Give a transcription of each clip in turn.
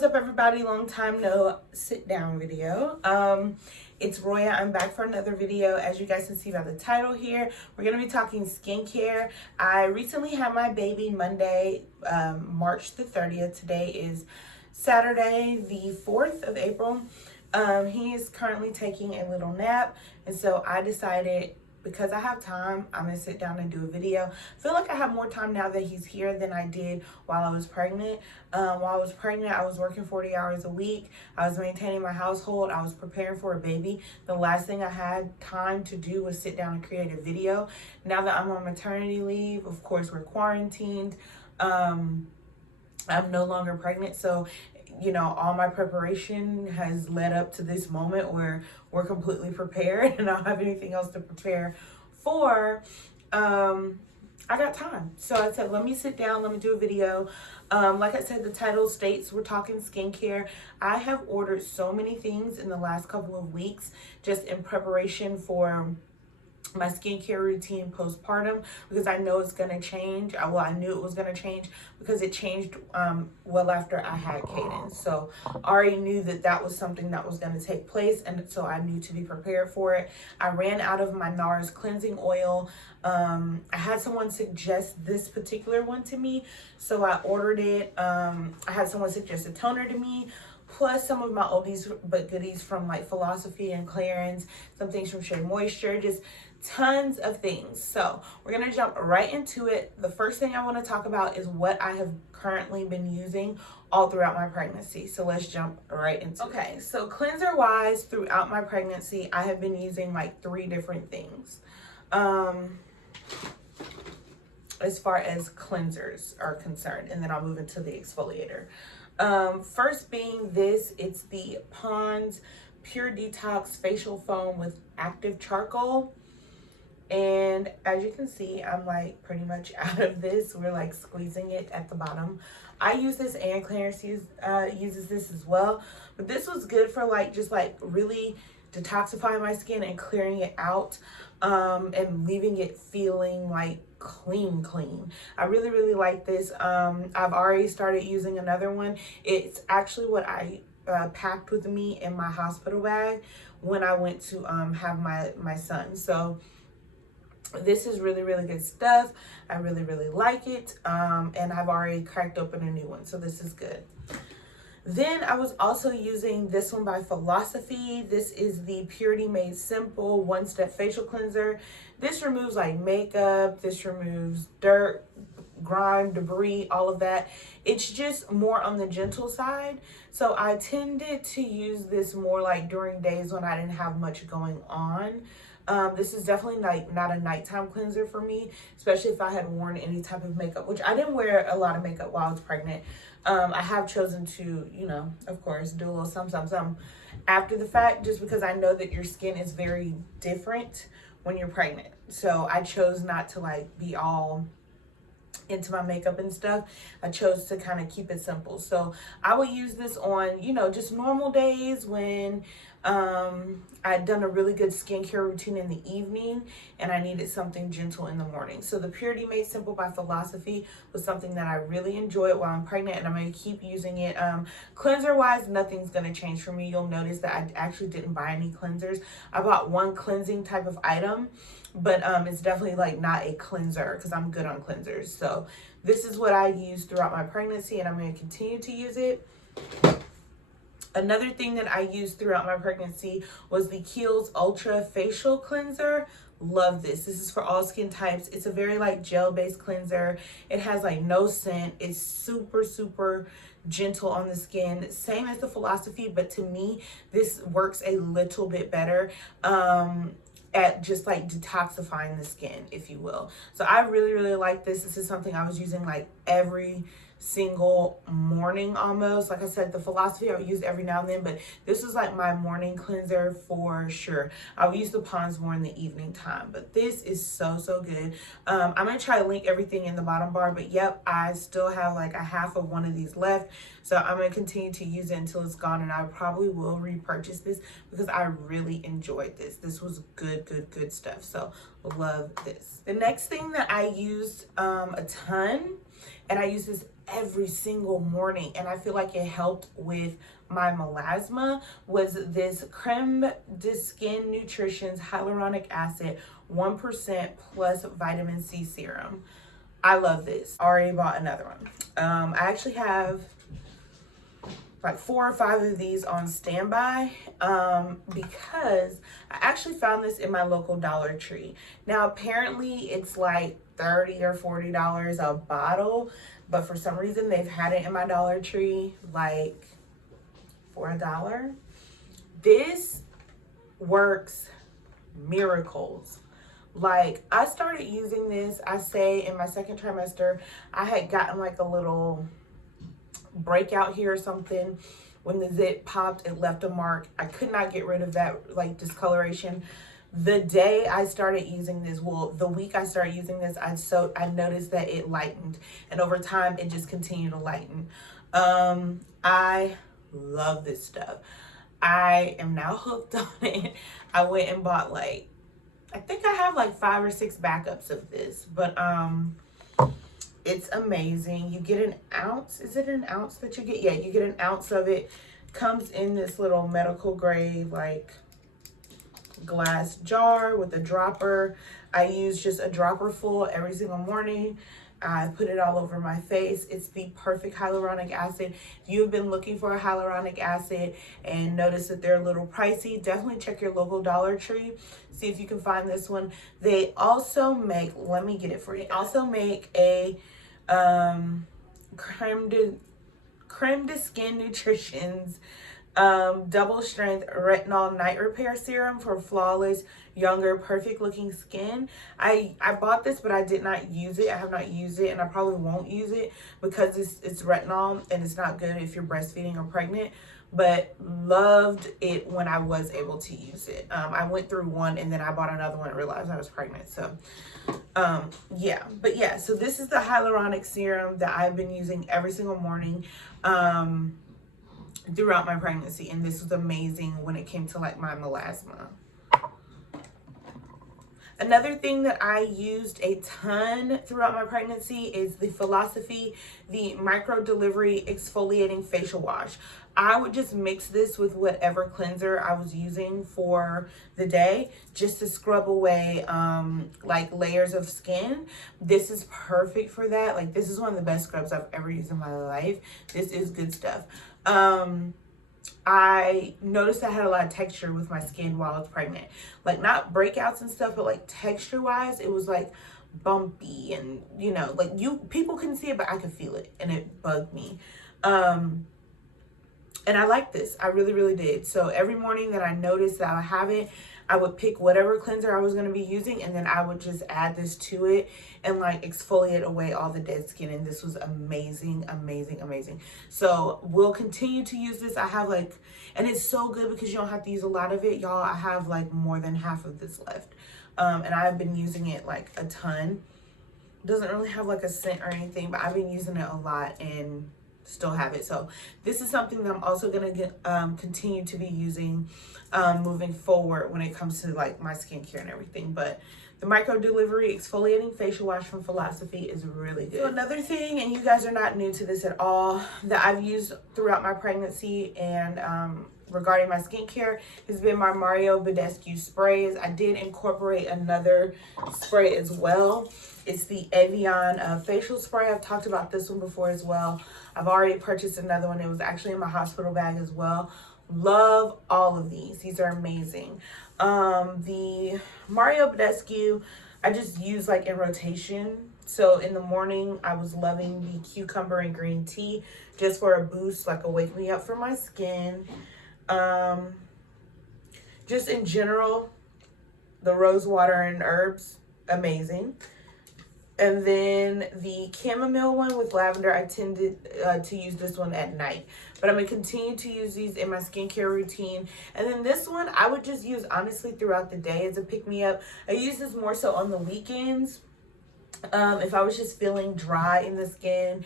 What's up, everybody? Long time no sit down video. It's Roya. I'm back for another video. As you guys can see by the title here, we're gonna be talking skincare. I recently had my baby Monday, March the 30th. Today is Saturday, the 4th of April. He is currently taking a little nap, and so I decided, because I have time, I'm gonna sit down and do a video. I feel like I have more time now that he's here than I did while I was pregnant. While I was pregnant, I was working 40 hours a week. I was maintaining my household. I was preparing for a baby. The last thing I had time to do was sit down and create a video. Now that I'm on maternity leave, of course, we're quarantined. I'm no longer pregnant, so all my preparation has led up to this moment where we're completely prepared and I don't have anything else to prepare for. I got time. So I said, let me sit down, let me do a video. Like I said, the title states we're talking skincare. I have ordered so many things in the last couple of weeks just in preparation for my skincare routine postpartum, because I know it's going to change. Well, I knew it was going to change because it changed well after I had Caden. So I already knew that that was something that was going to take place, and so I knew to be prepared for it. I ran out of my NARS cleansing oil. I had someone suggest this particular one to me, so I ordered it. I had someone suggest a toner to me, plus some of my oldies but goodies from like Philosophy and Clarins, some things from Shea Moisture, just tons of things. So we're gonna jump right into it. The first thing I want to talk about is what I have currently been using all throughout my pregnancy. So let's jump right into it. Okay, so cleanser wise, throughout my pregnancy, I have been using like 3 different things. As far as cleansers are concerned, and then I'll move into the exfoliator. First being this, it's the Pond's Pure Detox Facial Foam with Active Charcoal. And as you can see, I'm like pretty much out of this. We're like squeezing it at the bottom. I use this, and Clarence uses this as well. But this was good for like just like really detoxifying my skin and clearing it out, and leaving it feeling like clean. I really like this. I've already started using another one. It's actually what I packed with me in my hospital bag when I went to have my son. So this is really good stuff. I really like it, and I've already cracked open a new one, so this is good. Then I was also using this one by Philosophy. This is the Purity Made Simple One-Step Facial Cleanser. This removes like makeup, this removes dirt, grime, debris, all of that. It's just more on the gentle side. So I tended to use this more like during days when I didn't have much going on. This is definitely like not a nighttime cleanser for me, especially if I had worn any type of makeup, which I didn't wear a lot of makeup while I was pregnant. I have chosen to, of course, do a little some after the fact, just because I know that your skin is very different when you're pregnant. So I chose not to like be all into my makeup and stuff. I chose to kind of keep it simple. So I would use this on, just normal days when I'd done a really good skincare routine in the evening and I needed something gentle in the morning. So the Purity Made Simple by Philosophy was something that I really enjoyed while I'm pregnant, and I'm going to keep using it. Cleanser wise, nothing's going to change for me. You'll notice that I actually didn't buy any cleansers. I bought one cleansing type of item, but it's definitely like not a cleanser because I'm good on cleansers. So this is what I used throughout my pregnancy, and I'm going to continue to use it. Another thing that I used throughout my pregnancy was the Kiehl's Ultra Facial Cleanser. Love this. This is for all skin types. It's a very like gel-based cleanser. It has like no scent. It's super gentle on the skin. Same as the Philosophy, but to me, this works a little bit better at just like detoxifying the skin, if you will. So I really like this. This is something I was using like every single morning almost. Like I said, the Philosophy I would use every now and then, but this is like my morning cleanser for sure. I would use the Pond's more in the evening time, but this is so good. I'm gonna try to link everything in the bottom bar, but yep, I still have like a half of one of these left, so I'm gonna continue to use it until it's gone, and I probably will repurchase this because I really enjoyed this. This was good stuff. So love this. The next thing that I used a ton, and I use this every single morning, and I feel like it helped with my melasma. Was this Creme de Skin Nutrition's hyaluronic acid 1% plus vitamin C serum. I love this. Already bought another one. I actually have like 4 or 5 of these on standby, because I actually found this in my local Dollar Tree. Now apparently it's like $30 or $40 a bottle, but for some reason they've had it in my Dollar Tree like for $1. This works miracles. Like, I started using this, I say in my second trimester. I had gotten like a little breakout here or something. When the zit popped, it left a mark. I could not get rid of that like discoloration. The day I started using this, well, the week I started using this, I noticed that it lightened, and over time it just continued to lighten. I love this stuff. I am now hooked on it. I went and bought like, I think I have like 5 or 6 backups of this, but it's amazing. You get an ounce. Is it an ounce that you get? Yeah, you get an ounce of it. Comes in this little medical grade like glass jar with a dropper. I use just a dropper full every single morning. I put it all over my face. It's the perfect hyaluronic acid. If you've been looking for a hyaluronic acid and notice that they're a little pricey, definitely check your local Dollar Tree. See if you can find this one. They also make, let me get it for you. They also make a creme de Skin Nutrition's double strength retinol night repair serum for flawless, younger, perfect looking skin. I bought this, but I did not use it. I have not used it, and I probably won't use it because it's retinol and it's not good if you're breastfeeding or pregnant, but loved it when I was able to use it. I went through one and then I bought another one and realized I was pregnant. So yeah, but yeah, so this is the hyaluronic serum that I've been using every single morning throughout my pregnancy, and this was amazing when it came to like my melasma. Another thing that I used a ton throughout my pregnancy is the Philosophy, the micro delivery exfoliating facial wash. I would just mix this with whatever cleanser I was using for the day just to scrub away like layers of skin. This is perfect for that. Like, this is one of the best scrubs I've ever used in my life. This is good stuff. I noticed I had a lot of texture with my skin while I was pregnant. Like, not breakouts and stuff, but like texture wise, it was like bumpy, and you know, like people couldn't see it, but I could feel it, and it bugged me. And I like this. I really, really did. So every morning that I noticed that I have it, I would pick whatever cleanser I was going to be using, and then I would just add this to it and like exfoliate away all the dead skin. And this was amazing, amazing, amazing. So we'll continue to use this. I have like, and it's so good because you don't have to use a lot of it, y'all. I have like more than half of this left. And I've been using it like a ton. It doesn't really have like a scent or anything, but I've been using it a lot and still have it. So this is something that I'm also going to continue to be using moving forward when it comes to like my skincare and everything. But the micro delivery exfoliating facial wash from Philosophy is really good. So another thing, and you guys are not new to this at all, that I've used throughout my pregnancy and regarding my skincare has been my Mario Badescu sprays. I did incorporate another spray as well. It's the Evian facial spray. I've talked about this one before as well. I've already purchased another one. It was actually in my hospital bag as well. Love all of these. These are amazing. The Mario Badescu, I just use like in rotation. So in the morning, I was loving the cucumber and green tea just for a boost, like a wake me up for my skin. Just in general, the rose water and herbs, amazing. And then the chamomile one with lavender, I tended to use this one at night. But I'm going to continue to use these in my skincare routine. And then this one, I would just use honestly throughout the day as a pick-me-up. I use this more so on the weekends. If I was just feeling dry in the skin.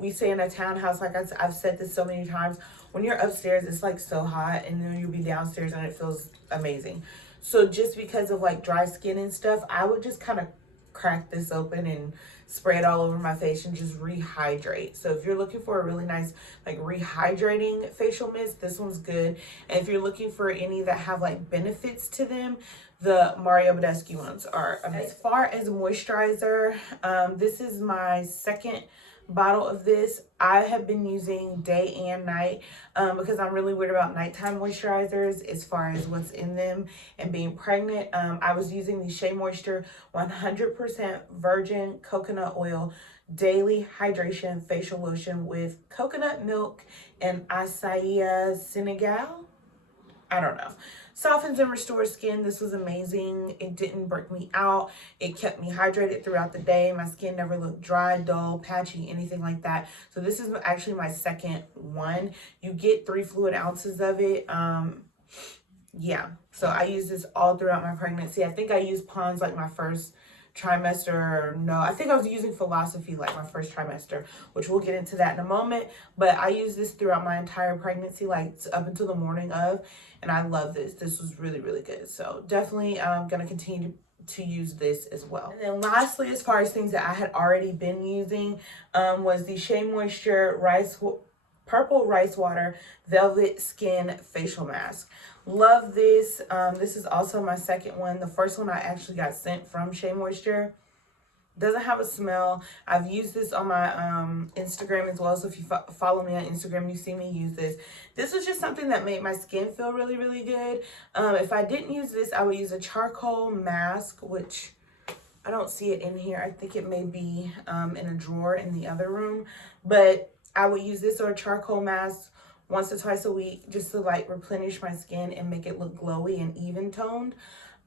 We stay in a townhouse, like I've said this so many times. When you're upstairs, it's like so hot, and then you'll be downstairs and it feels amazing. So just because of like dry skin and stuff, I would just kind of crack this open and spray it all over my face and just rehydrate. So if you're looking for a really nice like rehydrating facial mist, this one's good. And if you're looking for any that have like benefits to them, the Mario Badescu ones are amazing. As far as moisturizer, this is my second bottle of this. I have been using day and night because I'm really weird about nighttime moisturizers as far as what's in them and being pregnant. I was using the Shea Moisture 100% virgin coconut oil daily hydration facial lotion with coconut milk and acai Senegal. I don't know. Softens and restores skin. This was amazing. It didn't break me out. It kept me hydrated throughout the day. My skin never looked dry, dull, patchy, anything like that. So this is actually my second one. You get 3 fluid ounces of it. Yeah. So I use this all throughout my pregnancy. I think I used Pond's like my first trimester. No, I think I was using Philosophy like my first trimester, which we'll get into that in a moment. But I used this throughout my entire pregnancy, like up until the morning of, and I love this. This was really, really good. So definitely gonna continue to use this as well. And then lastly, as far as things that I had already been using, was the Shea Moisture Purple Rice Water Velvet Skin Facial Mask. Love this. This is also my second one. The first one I actually got sent from Shea Moisture. Doesn't have a smell. I've used this on my Instagram as well. So if you follow me on Instagram, you see me use this. This was just something that made my skin feel really, really good. If I didn't use this, I would use a charcoal mask, which I don't see it in here. I think it may be in a drawer in the other room. But I would use this or a charcoal mask once or twice a week just to like replenish my skin and make it look glowy and even toned.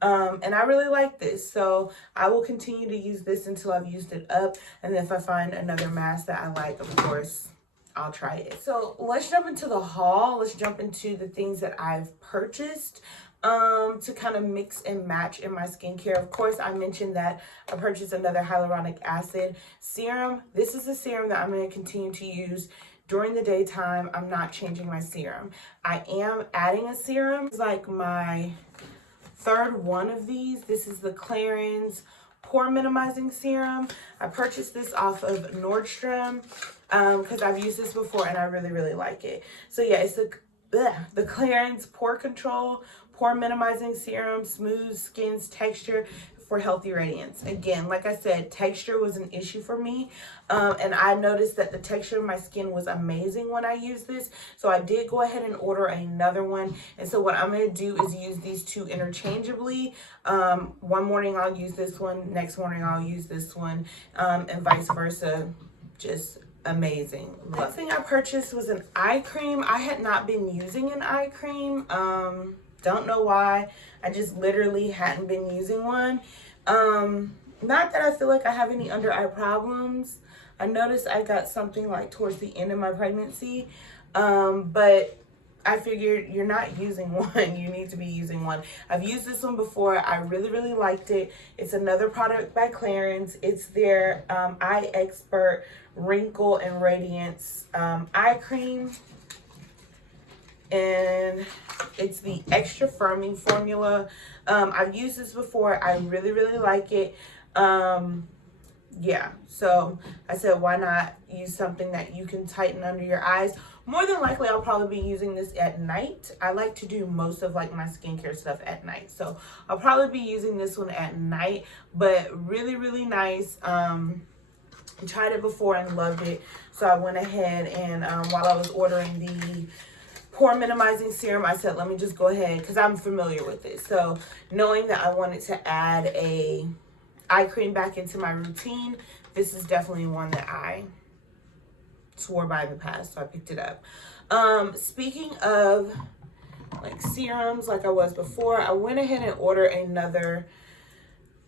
And I really like this, so I will continue to use this until I've used it up. And then if I find another mask that I like, of course, I'll try it. So let's jump into the haul. Let's jump into the things that I've purchased to kind of mix and match in my skincare. Of course, I mentioned that I purchased another hyaluronic acid serum. This is a serum that I'm going to continue to use during the daytime. I'm not changing my serum. I am adding a serum. It's like my third one of these. This is the Clarins Pore Minimizing Serum. I purchased this off of Nordstrom because I've used this before and I really, really like it. So yeah, it's the Clarins Pore Control Pore Minimizing Serum, smooth skin's texture for healthy radiance. Again, like I said, texture was an issue for me, and I noticed that the texture of my skin was amazing when I used this, so I did go ahead and order another one. And so what I'm going to do is use these two interchangeably. One morning I'll use this one, next morning I'll use this one, and vice versa. Just amazing. Next thing I purchased was an eye cream. I had not been using an eye cream. Don't know why. I just literally hadn't been using one. Not that I feel like I have any under eye problems. I noticed I got something like towards the end of my pregnancy. But I figured you're not using one, you need to be using one. I've used this one before. I really, really liked it. It's another product by Clarins. It's their Eye Expert Wrinkle and Radiance eye cream. And it's the extra firming formula. I've used this before. I really, really like it. Yeah, so I said, why not use something that you can tighten under your eyes? More than likely, I'll probably be using this at night. I like to do most of like my skincare stuff at night. So I'll probably be using this one at night, but really, really nice. I tried it before and loved it. So I went ahead and while I was ordering the Pore Minimizing Serum, I said, let me just go ahead, because I'm familiar with it. So knowing that I wanted to add a eye cream back into my routine, this is definitely one that I swore by in the past, so I picked it up. Speaking of like serums, like I was before, I went ahead and ordered another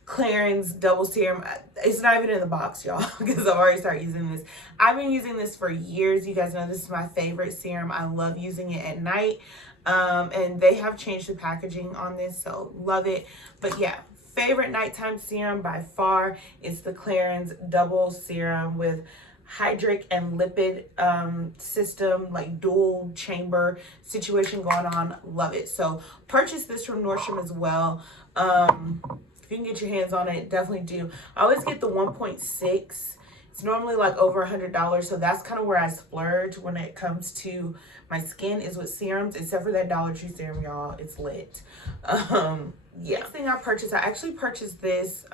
Clarins double serum. It's not even in the box, y'all, because I've already started using this. I've been using this for years. You guys know this is my favorite serum. I love using it at night, and they have changed the packaging on this, so love it. But yeah, favorite nighttime serum by far is the Clarins double serum with hydric and lipid system, like dual chamber situation going on. Love it. So purchase this from Nordstrom as well. if you can get your hands on it, definitely do. I always get the 1.6. It's normally like over $100, so that's kind of where I splurge when it comes to my skin is with serums, except for that Dollar Tree serum, y'all. It's lit. Yeah. Next thing I purchased, I actually purchased this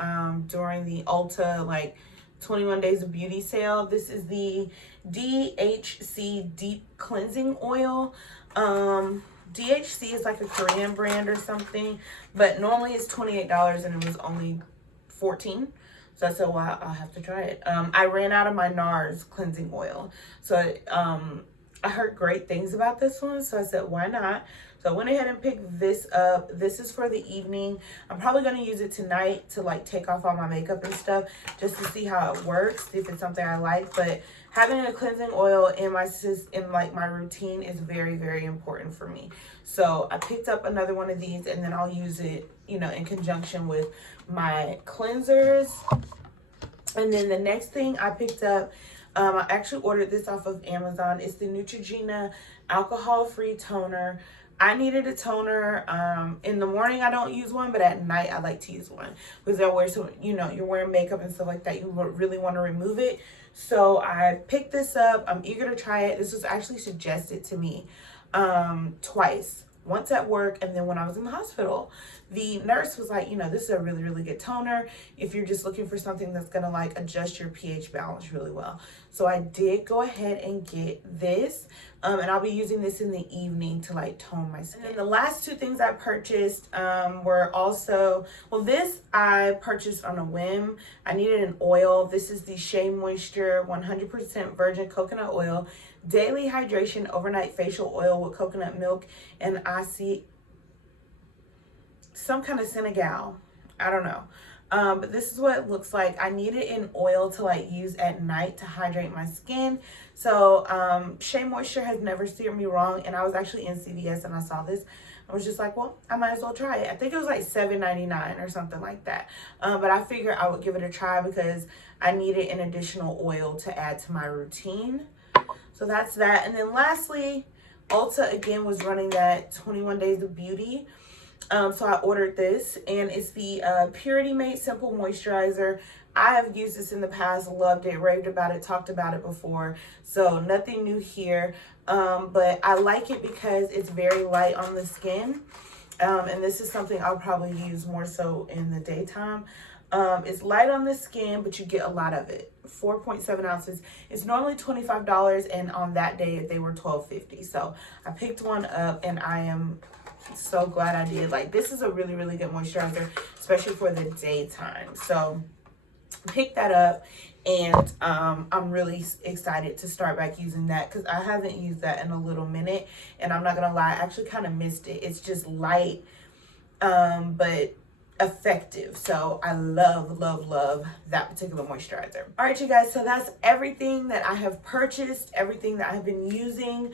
during the Ulta like 21 Days of Beauty sale. This is the DHC Deep Cleansing Oil. DHC is like a Korean brand or something, but normally it's $28 and it was only $14. So I said, well, I'll have to try it. I ran out of my NARS cleansing oil. So I heard great things about this one. So I said, why not? So I went ahead and picked this up. This is for the evening. I'm probably going to use it tonight to like take off all my makeup and stuff just to see how it works, if it's something I like. But having a cleansing oil in my routine is very, very important for me. So I picked up another one of these, and then I'll use it, you know, in conjunction with my cleansers. And then the next thing I picked up, I actually ordered this off of Amazon. It's the Neutrogena alcohol-free toner. I needed a toner. In the morning, I don't use one, but at night, I like to use one because I wear some, you know, you're wearing makeup and stuff like that. You really want to remove it. So I picked this up. I'm eager to try it. This was actually suggested to me twice. Once at work and then when I was in the hospital. The nurse was like, you know, this is a really, really good toner if you're just looking for something that's going to like adjust your pH balance really well. So I did go ahead and get this. And I'll be using this in the evening to like tone my skin. And then the last two things I purchased were also, well, this I purchased on a whim. I needed an oil. This is the Shea Moisture 100% virgin coconut oil daily hydration overnight facial oil with coconut milk, and I see some kind of Senegal. I don't know. But this is what it looks like. I need it in oil to like use at night to hydrate my skin. So Shea Moisture has never steered me wrong, and I was actually in CVS and I saw this. I was just like, well, I might as well try it. I think it was like $7.99 or something like that. But I figured I would give it a try because I needed an additional oil to add to my routine. So that's that. And then lastly, Ulta again was running that 21 Days of Beauty. So I ordered this, and it's the Purity Made Simple Moisturizer. I have used this in the past, loved it, raved about it, talked about it before. So nothing new here. But I like it because it's very light on the skin. And this is something I'll probably use more so in the daytime. It's light on the skin, but you get a lot of it. 4.7 ounces. It's normally $25, and on that day they were $12.50. So I picked one up, and I am so glad I did. Like, this is a really, really good moisturizer, especially for the daytime. So pick that up, and I'm really excited to start back using that because I haven't used that in a little minute, and I'm not gonna lie, I actually kind of missed it. It's just light, but effective. So I love that particular moisturizer. All right, you guys, so that's everything that I have purchased, everything that I've been using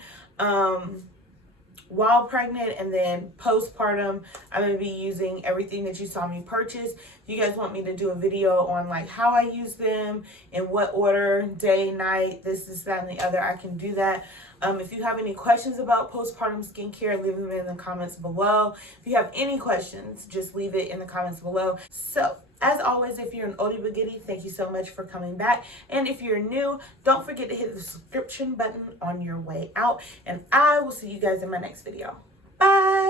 while pregnant, and then postpartum I'm going to be using everything that you saw me purchase. If you guys want me to do a video on like how I use them, in what order, day, night, this, that, and the other, I can do that. If you have any questions about postpartum skincare, leave them in the comments below. If you have any questions, just leave it in the comments below. So as always, if you're an oldie but goodie, thank you so much for coming back. And if you're new, don't forget to hit the subscription button on your way out. And I will see you guys in my next video. Bye.